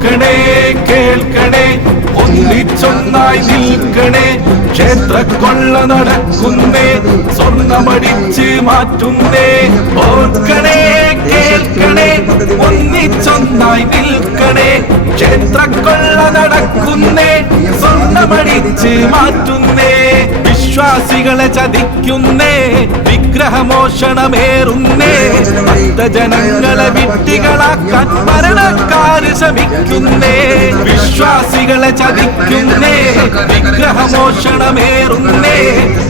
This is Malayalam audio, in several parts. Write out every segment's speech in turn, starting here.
ഓർക്കണേ കേൾക്കണേ ഒന്നിച്ചൊന്നായി നിൽക്കണേ ക്ഷേത്രക്കൊള്ള നടക്കുന്നേ സ്വർണ്ണമടിച്ച് മാറ്റുന്നേ ഓർക്കണേ കേൾക്കണേ ഒന്നിച്ചൊന്നായി നിൽക്കണേ ക്ഷേത്രക്കൊള്ള നടക്കുന്നേ സ്വർണ്ണമടിച്ച് മാറ്റുന്നേ വിശ്വാസികളെ ചതിക്കുന്നേ വിഗ്രഹമോഷണമേറുന്നേ ഭക്തജനങ്ങളെ വിഡ്ഢികളാക്കാൻ ഭരണക്കാര് ശ്രമിക്കുന്നേ വിശ്വാസികളെ ചതിക്കുന്നേ വിഗ്രഹമോഷണമേറുന്നേ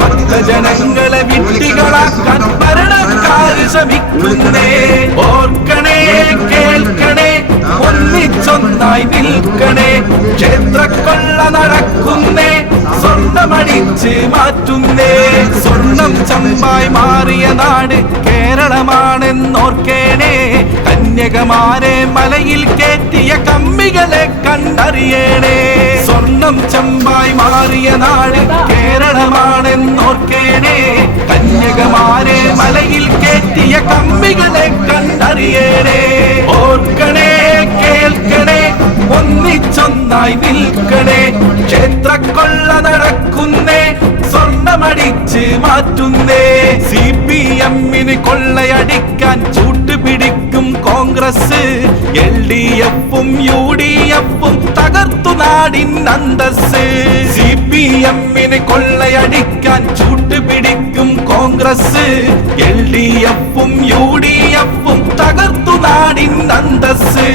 ഭക്തജനങ്ങളെ വിഡ്ഢികളാക്കാൻ ഭരണക്കാര് ശ്രമിക്കുന്നേ ഓർക്കണേ കേൾക്കണേ ഒന്നിച്ചൊന്നായി നിൽക്കണേ ക്ഷേത്രക്കൊള്ള നടക്കുന്നേ സ്വർണ്ണമടിച്ച് മാറ്റുന്നേ സ്വർണം ചമ്പായി മാറിയ നാട് കേരളമാണെന്നോർക്കേണേ കന്യകമാരെ മലയിൽ കയറ്റിയ കമ്മികളെ കണ്ടറിയണേ സ്വർണം ചമ്പായി മാറിയ നാട് കേരളമാണെന്നോർക്കേണേ കന്യകമാരെ മലയിൽ കയറ്റിയ കമ്മികളെ കണ്ടറിയണേ ഓർക്കണേ കേൾക്കണേ ഒന്നിച്ചൊന്നായി നിൽക്കണേ ക്ഷേത്രക്കൊള്ള നടക്കുന്നേ സ്വർണ്ണമടിച്ച് മാറ്റുന്നേ CPM-ന് കൊള്ളയടിക്കാൻ ചൂട്ടുപിടിക്കും കോൺഗ്രസ് LDF-ഉം UDF-ഉം തകർത്തു നാടിൻ അന്തസ് CPM-ന് കൊള്ളയടിക്കാൻ ചൂട്ടുപിടിക്കും കോൺഗ്രസ് LDF-ഉം UDF-ഉം തകർത്തു നാടിൻ അന്തസ്